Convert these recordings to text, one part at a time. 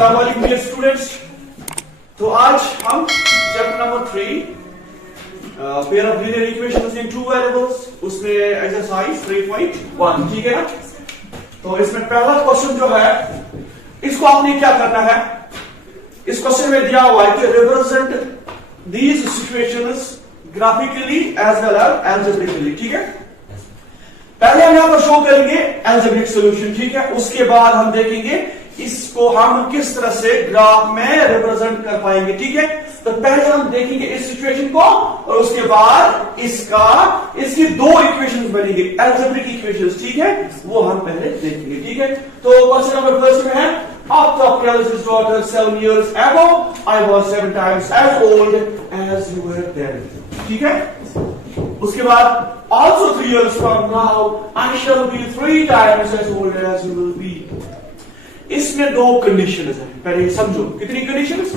अस्सलाम वालेकुम dear students. तो आज हम chapter number 3 pair of linear equations in two variables उसमें एक्सरसाइज 3.1 ठीक है ना। तो इसमें पहला क्वेश्चन जो है इसको आपने क्या करना है, इस क्वेश्चन में दिया हुआ है कि represent these situations graphically as well as algebraically. ठीक है, पहले हम यहां पर शो करेंगे एल्जेब्रिक सॉल्यूशन, ठीक है। उसके बाद हम देखेंगे इसको हम किस तरह से ग्राफ में रिप्रेजेंट कर पाएंगे, ठीक है। तो पहले हम देखेंगे इस सिचुएशन को और उसके बाद इसकी दो इक्वेशंस बनेंगे, एल्जेब्रिक इक्वेशंस, ठीक है, वो हम पहले देखेंगे, ठीक है। तो क्वेश्चन नंबर फर्स्ट में है after tells his daughter 7 years ago I was 7 times as old as you were then, ठीक है। उसके बाद also 3 years from now I shall be 3 times as old as you will be। इसमें दो conditions हैं, पहले समझो कितनी कंडीशंस,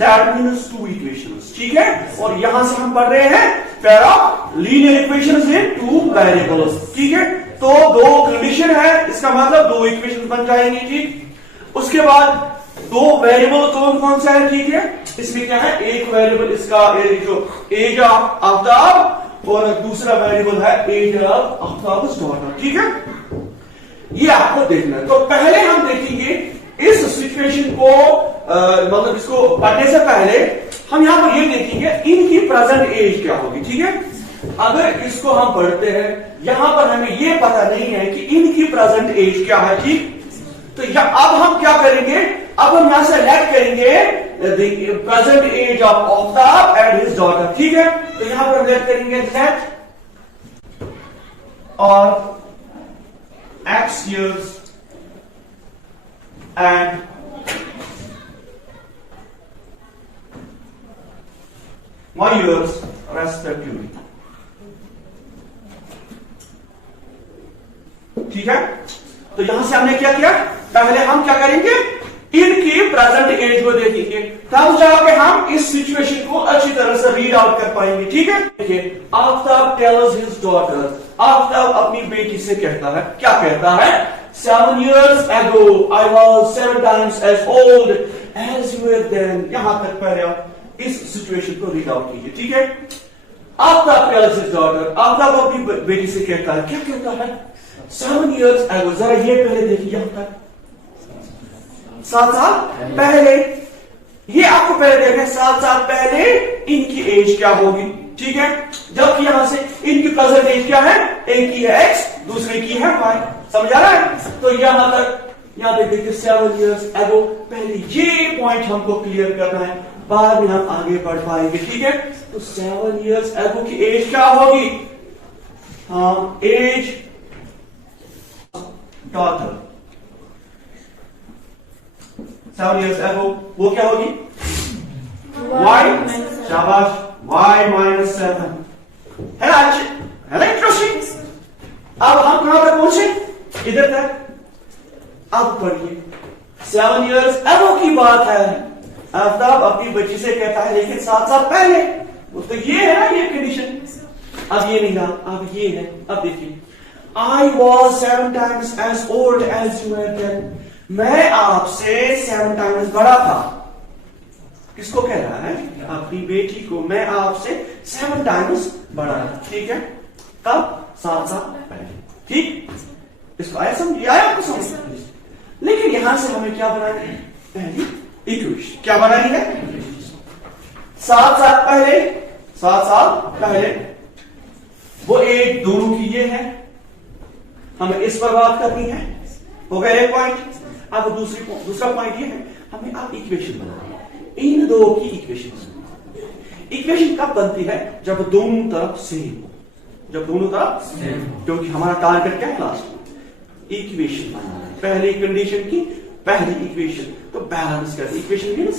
दैट मींस 2 इक्वेशंस, ठीक है। और यहां से हम पढ़ रहे हैं pair of linear equations in 2 variables, ठीक है। तो दो कंडीशन है, इसका मतलब 2 इक्वेशंस बन जाएंगे, ठीक। उसके बाद 2 वेरिएबल कौन कौन सा है, ठीक है। इसमें क्या है, एक वेरिएबल इसका जो एज ऑफ आफ्ताब और दूसरा वेरिएबल है एज ऑफ आफ्ताब्स डॉटर, ठीक है। ये आपको देखना है। तो पहले हम देखेंगे इस सिचुएशन को, मतलब इसको पढ़ने से पहले हम यहां पर ये देखेंगे इनकी प्रेजेंट एज क्या होगी, ठीक है। अगर इसको हम पढ़ते हैं, यहां पर हमें ये पता नहीं है कि इनकी प्रेजेंट एज क्या है, ठीक। तो अब हम क्या करेंगे, अब हम यहां से लेट करेंगे present age of Aftab and his daughter, ठीक है। तो यहां पर हम लेट करेंगे लेट और X years and Y years respectively, ठीक है। तो यहां से हमने क्या किया, पहले हम क्या करेंगे, इनकी प्रेजेंट एज को देखेंगे, तब जाके हम इस सिचुएशन को अच्छी तरह से रीड आउट कर पाएंगे, ठीक है। देखिए, Aftab tales his daughter, Aftab अपनी बेटी से कहता है, क्या कहता है, 7 years ago I was 7 times as old as you were then। यहां तक पहले आप इस सिचुएशन को रीड आउट कीजिए, ठीक है। Aftab tales his daughter, Aftab अपनी बेटी से कहता है, क्या कहता है, 7 years ago, जरा ये पहले देखिए, यहां तक 7 साल पहले, ये आपको पहले देखना है, 7 साल पहले इनकी एज क्या होगी, ठीक है। जबकि यहां से इनकी प्रेजेंट एज क्या है, एक की है x, दूसरे की है y, समझ आ रहा है। तो यहां तक, यहां पे देखिए 7 years ago, पहले ये पॉइंट हमको क्लियर करना है, बाद में हम आगे बढ़ पाएंगे, ठीक है। तो 7 years ago की एज क्या होगी, हाँ, एज डॉटर 7 years ago वो क्या होगी, y, शाबाश, y minus 7, है ना, है ना इंटरेस्टिंग। अब हम कहां पर पहुंचे, इधर तक। अब पढ़िए, 7 years ago की बात है, आफ्ताब अपनी बच्ची से कहता है, लेकिन 7 साल पहले, तो ये है ना ये कंडीशन। अब ये नहीं रहा, अब ये है। अब देखिए, I was 7 times as old as you were then। मैं आपसे 7 टाइम्स बड़ा था। किसको कह रहा है, अपनी बेटी को, मैं आपसे 7 टाइम्स बड़ा था, ठीक है। कब, 7 साल पहले, ठीक। इसको आया समझ, आया आपको समझ। लेकिन यहां से हमें क्या बनाना है, पहली इक्वेशन क्या बनानी है, 7 साल पहले, 7 साल पहले वो एक दोनों की ये है, हमें इस पर बात करनी है, हो गया एक पॉइंट। अब दूसरा पॉइंट ये है, हमें अब इक्वेशन बनानी है, इन दो की इक्वेशन। इक्वेशन कब बनती है, जब दोनों तरफ सेम हो, जब दोनों तरफ सेम, क्योंकि हमारा टारगेट क्या है, लास्ट इक्वेशन बनाना है। पहली कंडीशन की पहली इक्वेशन, तो बैलेंस करना, इक्वेशन मींस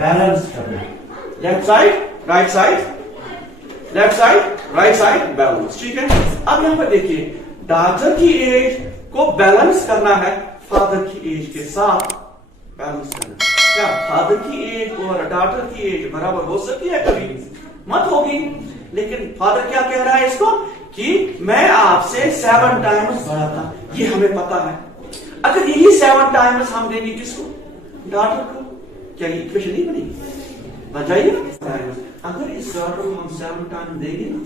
बैलेंस करना, left side right side, left side right side balance, ठीक है। अब यहां पर देखिए, डॉटर की एज को बैलेंस करना है फादर की एज के साथ, बैलेंस करना। क्या फादर की एज और डॉटर की एज बराबर हो सकती है, कभी मत होगी। लेकिन फादर क्या कह रहा है इसको, कि मैं आपसे 7 टाइम्स बड़ा था, ये हमें पता है। अगर यही 7 टाइम्स हम देंगे किसको, डॉटर को, क्या ये इक्वेशन नहीं बनेगी? बन जाएगी ना? अगर इस डॉटर को हम 7 टाइम देंगे ना,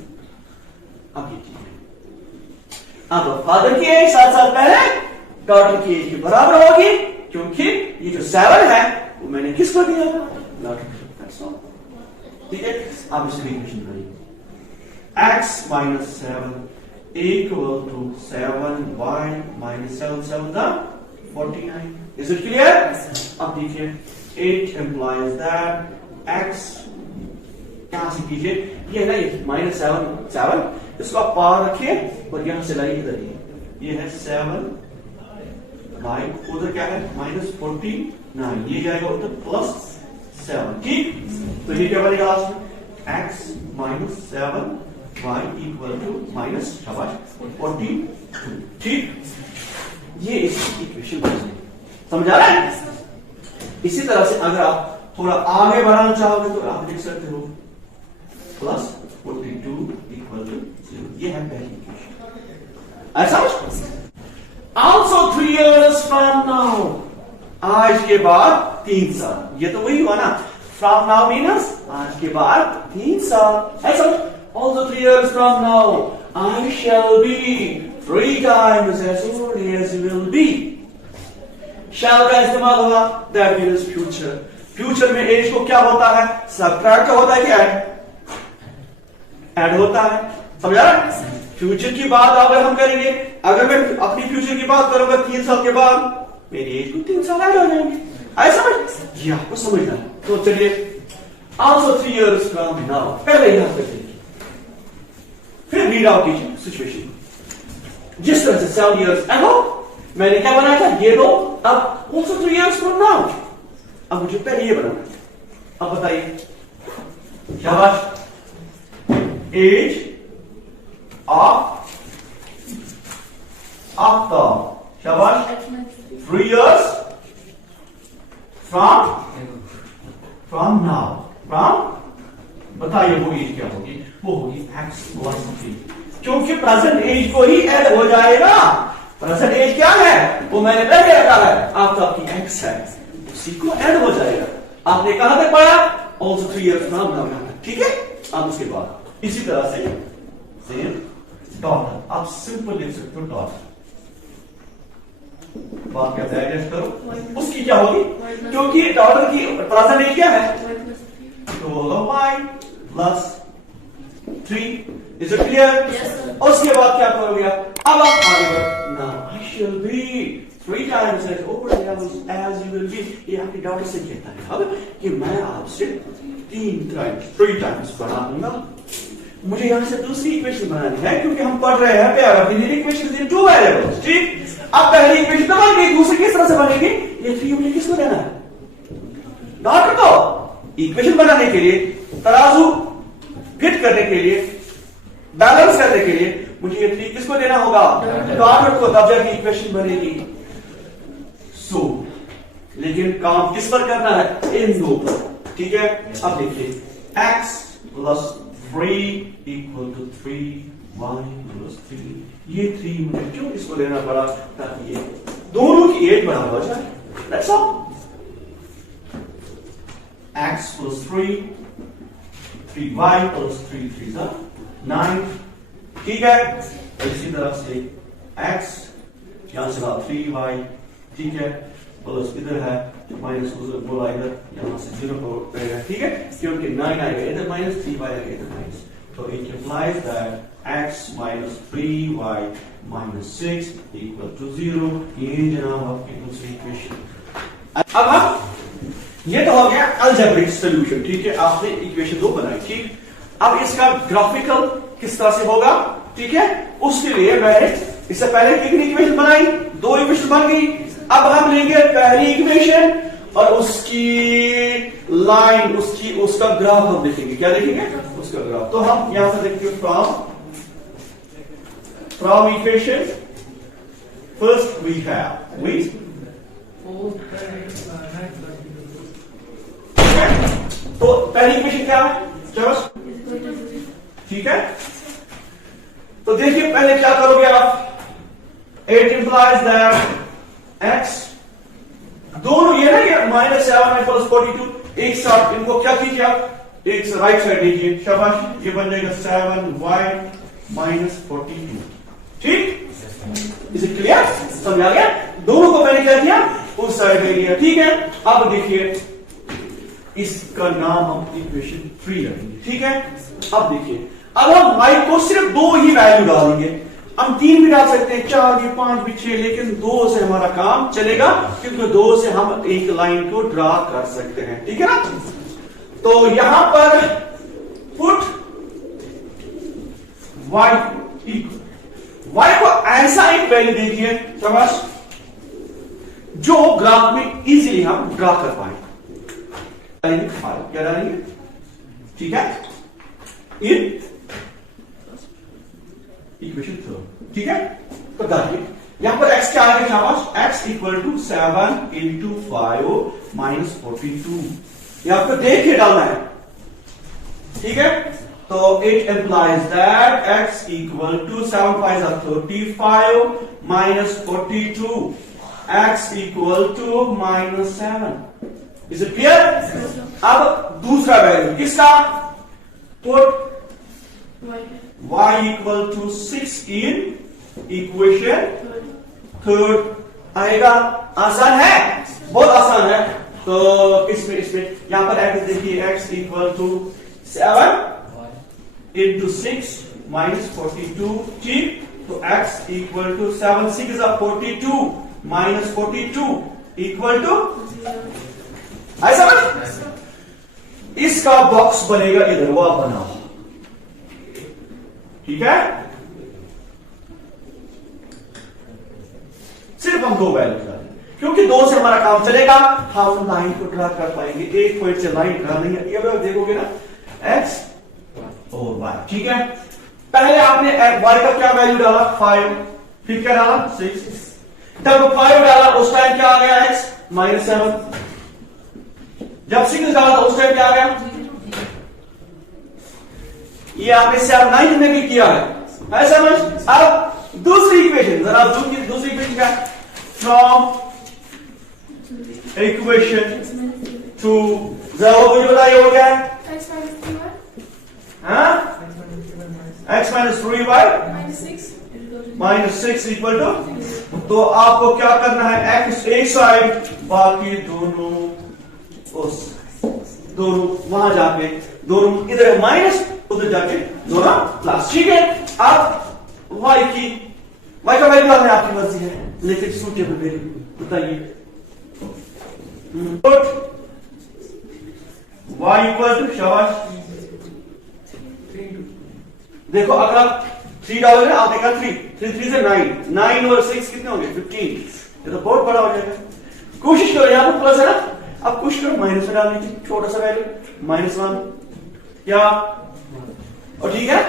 अब ये चीज, अब फादर की एज 7 साल पहले डॉटर की एज के बराबर होगी, क्योंकि ये जो 7 है वो मैंने किसको दिया? डॉटर को। ठीक है, आप इसे इक्वेशन बनाइए। x minus 7 equal to 7y minus 7 7 the 49. Is it clear? अब देखिए, it implies that x यहां से कीजिए, ये है ना, ये माइनस 7 इसको आप पार रखिए और यहां से लाइए इधर, ये है 7 y, उधर क्या है माइनस 49, ये जाएगा उधर प्लस 7। ठीक, तो ये क्या बनेगा लास्ट में? x minus 7 y equal to minus 42। ठीक, ये इसकी इक्वेशन समझ आ रहा है? इसी तरह से अगर आप थोड़ा आगे बढ़ाना चाहोगे तो आप लिख सकते हो प्लस 42 इक्वल टू 0। ये है पहली इक्वेशन। ऐसा आल्सो 3 years from now, आज के बाद 3 साल, ये तो वही हुआ ना, from now means आज के बाद 3 साल। ऐसा also 3 years from now I shall be 3 times as old as you will be। shall का इस्तेमाल हुआ, that means future। फ्यूचर में एज को क्या होता है? सबट्रैक्ट होता है कि ऐड होता है। समझा? फ्यूचर की बात अगर हम करेंगे, अगर मैं अपनी फ्यूचर की बात करूंगा 3 साल के बाद, मेरी एज को 3 साल ऐड हो जाएंगे। ऐसा समझ? ये आपको समझना है। तो चलिए, also 3 years from now, पहले यहां पे फिर रीड आउट कीजिए सिचुएशन। जिस तरह से 7 years ago मैंने क्या बनाया था, ये दो, अब also 3 years from now, अब मुझे पहले ये बनाना है। अब बताइए, शाबाश, एज ऑफ द, शाबाश, 3 years from now, from, बताइए वो एज क्या होगी? वो होगी x plus 3, क्योंकि प्रेजेंट एज को ही ऐड हो जाएगा। प्रेजेंट एज क्या है? वो मैंने पहले रखा है, आपकी x है, उसी को ऐड हो जाएगा। आपने कहां तक पढ़ा? also 3 years from now। ठीक है, अब उसके बाद इसी तरह से डॉटर, आप सिंपल लिख सकते हो डॉटर। बात क्या एडजस्ट करो, उसकी क्या होगी? क्योंकि डॉटर की प्रेजेंट एज क्या है? तो y plus 3। Is it clear? Yes, sir. उसके बाद क्या करोगे आप? अब आप आगे बढ़ो। Now I shall be 3 times as old as you will be। ये आपकी डॉटर से कहता है अब कि मैं आपसे 3 times बड़ा हूंगा। मुझे यहां से दूसरी इक्वेशन बनानी है, क्योंकि हम पढ़ रहे हैं प्यार लिनियर इक्वेशन इन 2 वेरिएबल्स। ठीक, अब पहली इक्वेशन तो बन गई, दूसरी किस तरह से बनेगी? ये 3 मुझे किसको देना है? डॉटर को। इक्वेशन बनाने के लिए, तराजू फिट करने के लिए, बैलेंस करने के लिए मुझे ये 3 किसको देना होगा? डॉटर को, तब जाके इक्वेशन बनेगी। लेकिन काम किस पर करना है? इन दो पर। ठीक है, अब देखिए, x plus 3 equal to 3y plus 3। ये 3 मुझे क्यों इसको देना पड़ा? ताकि ये दोनों की एज बराबर हो जाए। That's all। x plus 3, 3y plus 3 3 is 9। ठीक है, इसी तरह से x यहां से 3y, ठीक है, प्लस इधर है माइनस, बोला इधर, यहां से 0 को रहेगा। ठीक है, क्योंकि 9 आएगा इधर माइनस, 3y आएगा इधर माइनस, तो it implies that x minus 3y minus 6 equal to 0। ये जनाब आपकी दूसरी इक्वेशन। अब हम, ये तो हो गया अलजेब्रिक सॉल्यूशन। ठीक है, आपने इक्वेशन 2 बनाई। ठीक, अब इसका ग्राफिकल किस तरह से होगा? ठीक है, उसके लिए मैंने इससे पहले एक इक्वेशन बनाई, 2 इक्वेशन बन गई। अब हम लेंगे पहली इक्वेशन और उसकी लाइन, उसका ग्राफ हम देखेंगे। क्या देखेंगे? उसका ग्राफ। तो हम यहां से देखते हैं from equation first we have तो पहली इक्वेशन क्या है? चलो, ठीक है, तो देखिए पहले क्या करोगे आप? इट इंप्लाइज दैट x दोनों ये ना, ये -7 प्लस 42, एक साथ इनको क्या कीजिए आप, एक राइट साइड लीजिए, शाबाश, ये बन जाएगा 7y - 42। ठीक, इज इट क्लियर? समझ आ गया? दोनों को मैंने क्या किया, उस साइड में लिया। ठीक है, अब देखिए इसका नाम हम इक्वेशन 3 रखेंगे। ठीक है, अब देखिए, अब हम y को सिर्फ 2 ही वैल्यू डालेंगे। हम 3 भी डाल सकते हैं, 4 भी, 5 भी, 6, लेकिन 2 से हमारा काम चलेगा, क्योंकि 2 से हम एक लाइन को ड्रा कर सकते हैं। ठीक है ना? तो यहां पर पुट y को ऐसा एक वैल्यू दे दिए, शाबाश, जो ग्राफ में इजीली हम ड्रा कर पाए। क्या डालेंगे? ठीक है, इन इक्वेशन 3। ठीक है, तो डालिए यहां पर x क्या आएगा, शाबाश, x इक्वल टू 7 × 5 - 42। ये आपको देख के डालना है। ठीक है, तो it implies that x equal to 7 × 5 = 35 - 42, x equal to -7। Is it clear? अब दूसरा वैल्यू किसका, put y equal to 6 in equation 3 आएगा। आसान है, बहुत आसान है। तो इसमें यहां पर x देखिए, x इक्वल टू 7 × 6 - 42। ठीक, तो x equal to 7 × 6 = 42 - 42 equal to, आई समझ? इसका बॉक्स बनेगा इधर, वो आप बनाओ। ठीक है, सिर्फ हम 2 वैल्यू डालेंगे, क्योंकि 2 से हमारा काम चलेगा, हम लाइन को ड्रा कर पाएंगे। एक पॉइंट से लाइन ड्रा नहीं है, ये देखोगे ना, x और y। ठीक है, पहले आपने y का क्या वैल्यू डाला, 5, फिर क्या डाला, 6, जब 5 डाला उस टाइम क्या आ गया, x -7, जब 6 डाला उस टाइम क्या आ गया, ये आपने 9 में भी किया है समझ? अब दूसरी इक्वेशन, जरा दूसरी इक्वेशन क्या, फ्रॉम इक्वेशन 2, जरा वो मुझे बताइए, हो गया x - 3y -6 इक्वल टू, तो आपको क्या करना है, x एक साइड, बाकी दोनों वहां जाके, दोनों इधर माइनस, उधर जाके दोनों प्लस। ठीक है, अब y का वैल्यू डालना आपकी मर्जी है, लेकिन सूटेबल वैल्यू बताइए। y इक्वल टू, शाबाश, देखो अगर आप 3 डालोगे ना, आप देखा 3 से 9 और 6 कितने होंगे, 15। ये तो बहुत बड़ा हो जाएगा। कोशिश करो, यहां पर प्लस है ना, अब कुछ करो माइनस में डालने की, छोटा सा वैल्यू -1, क्या, और ठीक है,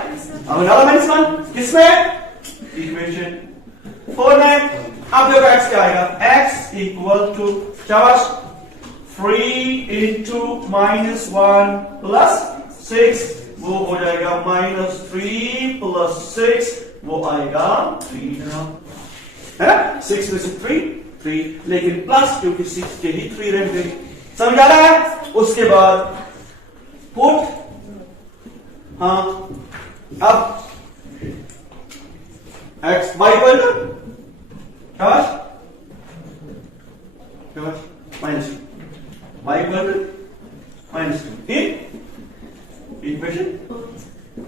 अब डाला -1 किसमें, इक्वेशन 4 में। अब देखो x क्या आएगा, x इक्वल टू, शाबाश, 3 × -1 + 6, वो हो जाएगा -3 + 6, वो आएगा 3 है ना, 6 में से 3, लेकिन प्लस, क्योंकि 6 के ही 3 रहेंगे। समझ आ रहा है? उसके बाद पुट, हाँ, अब x y इक्वल टू, शाबाश, -2, y equal to -2 in equation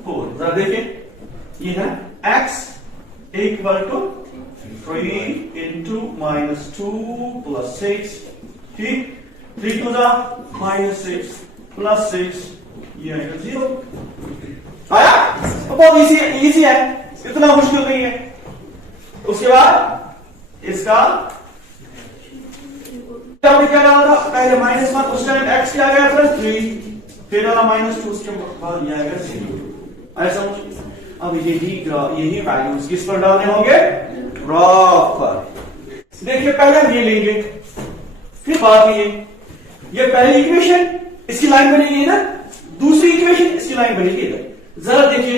4। जरा देखिए, ये है x इक्वल टू 3 × -2 + 6। ठीक, 3 × 2 -6 + 6, ये आएगा 0। आया? तो बहुत इजी है, इतना मुश्किल नहीं है। उसके बाद इसका क्या डाला था, पहले -1, उस टाइम x क्या गया था, 3, फिर डाला -2, उसके बाद ये आएगा 0। ऐसा अब यही वैल्यूज किस पर डालने होंगे, ग्राफ पर। देखिए, पहले हम ये लेंगे, फिर बाद में ये पहली इक्वेशन, इसकी लाइन बनेगी इधर, दूसरी इक्वेशन, इसकी लाइन बनेगी इधर। जरा देखिए,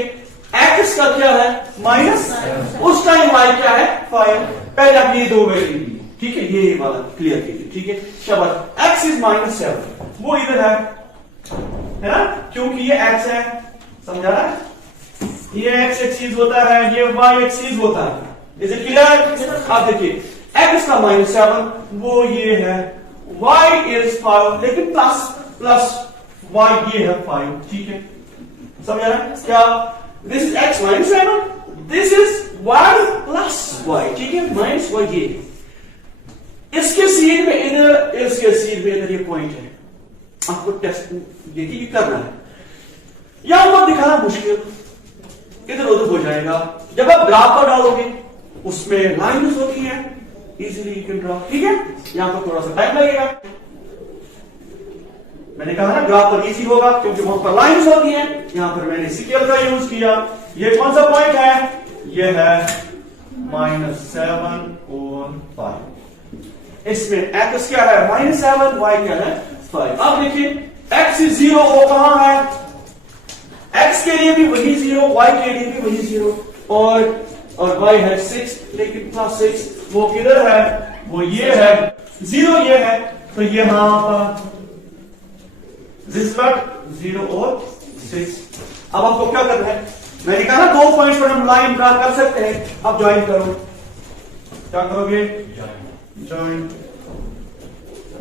x का क्या है, माइनस, उस टाइम y क्या है, 5। पहले आप ये 2 वैल्यू लीजिए, ठीक है, ये वाला क्लियर कीजिए, ठीक है। शाबाश। x इज -7, वो इधर है ना, क्योंकि ये x है, समझा रहा है? ये x एक चीज होता है, ये y एक चीज होता है। Is it clear? आप देखिए x का -7 वो ये है, y इज 5, लेकिन प्लस y ये है 5, ठीक है, समझा रहा है? क्या this is x -7, this is y plus y, ठीक है, माइनस y ये इसके सीध में इधर, इसके सीध में इधर ये पॉइंट है, आपको टेस्ट देखिए करना है, यहां पर दिखाना मुश्किल, इधर उधर हो जाएगा। जब आप ग्राफ पर डालोगे उसमें लाइन्स होती हैं, इजीली यू कैन ड्रॉ, ठीक है। यहां पर थोड़ा सा टाइम लगेगा, मैंने कहा ना ग्राफ पर इजी होगा क्योंकि वहां पर लाइन्स होती हैं। यहां पर मैंने स्केल का यूज किया। ये कौन सा पॉइंट है? ये है -7 और 5। इसमें x क्या है? -7, y क्या है? 5। अब देखिए x 0 वो कहां है? x के लिए भी वही 0, y के लिए भी वही 0, और y है 6, लेकिन +6 वो किधर है? वो ये है, 0 ये है, तो यहां पर दिस बट 0 और 6। अब आपको क्या करना है? मैंने कहा ना 2 पॉइंट्स पर हम लाइन ड्रा कर सकते हैं। अब ज्वाइन करो, क्या करोगे?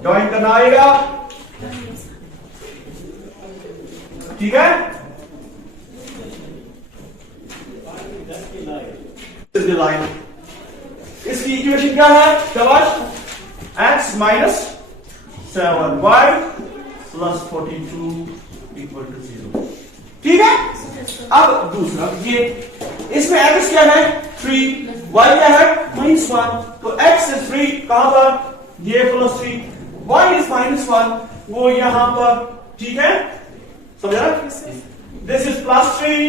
ज्वाइन करना आएगा, ठीक है। लाइन, इसकी इक्वेशन क्या है? शाबाश, x -7 y + 42 = 0, ठीक है। अब दूसरा ये, इसमें x क्या है? 3, y क्या है? -1, तो x is 3 कहां पर? ये +3, y is -1 वो यहां पर, ठीक है, समझा? दिस इज +3,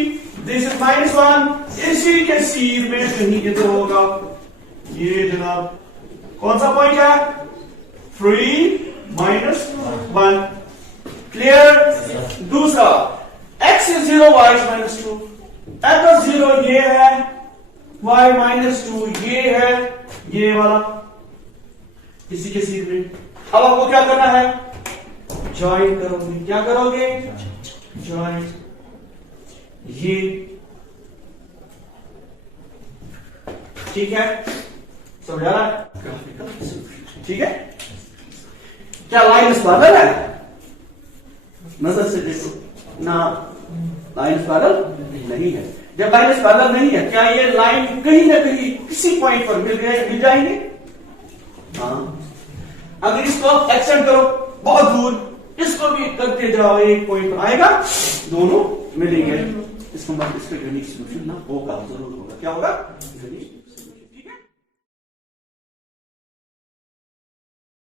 दिस इज -1, इसी के सीध में कहीं इधर होगा ये जनाब, कौन सा पॉइंट है? 3 -1, क्लियर। दूसरा x is 0, y is -2, x 0 ये है, y -2 ये है, ये वाला इसी के सीध में। अब आपको क्या करना है? ज्वाइन करोगे, क्या करोगे? ज्वाइन, ये, ठीक है, समझा रहा है? ठीक है। क्या लाइन पैरेलल है? नजर से देखो ना, लाइन पैरेलल नहीं है। जब लाइन पैरेलल नहीं है, क्या ये लाइन कहीं ना कहीं किसी पॉइंट पर मिल जाएंगे? हाँ। अगर इसको एक्सटेंड करो बहुत दूर, इसको भी करते जाओ, एक पॉइंट पर आएगा, दोनों मिलेंगे। इसका मतलब इसका यूनिक सोल्यूशन ना होगा, जरूर होगा। क्या होगा? यूनिक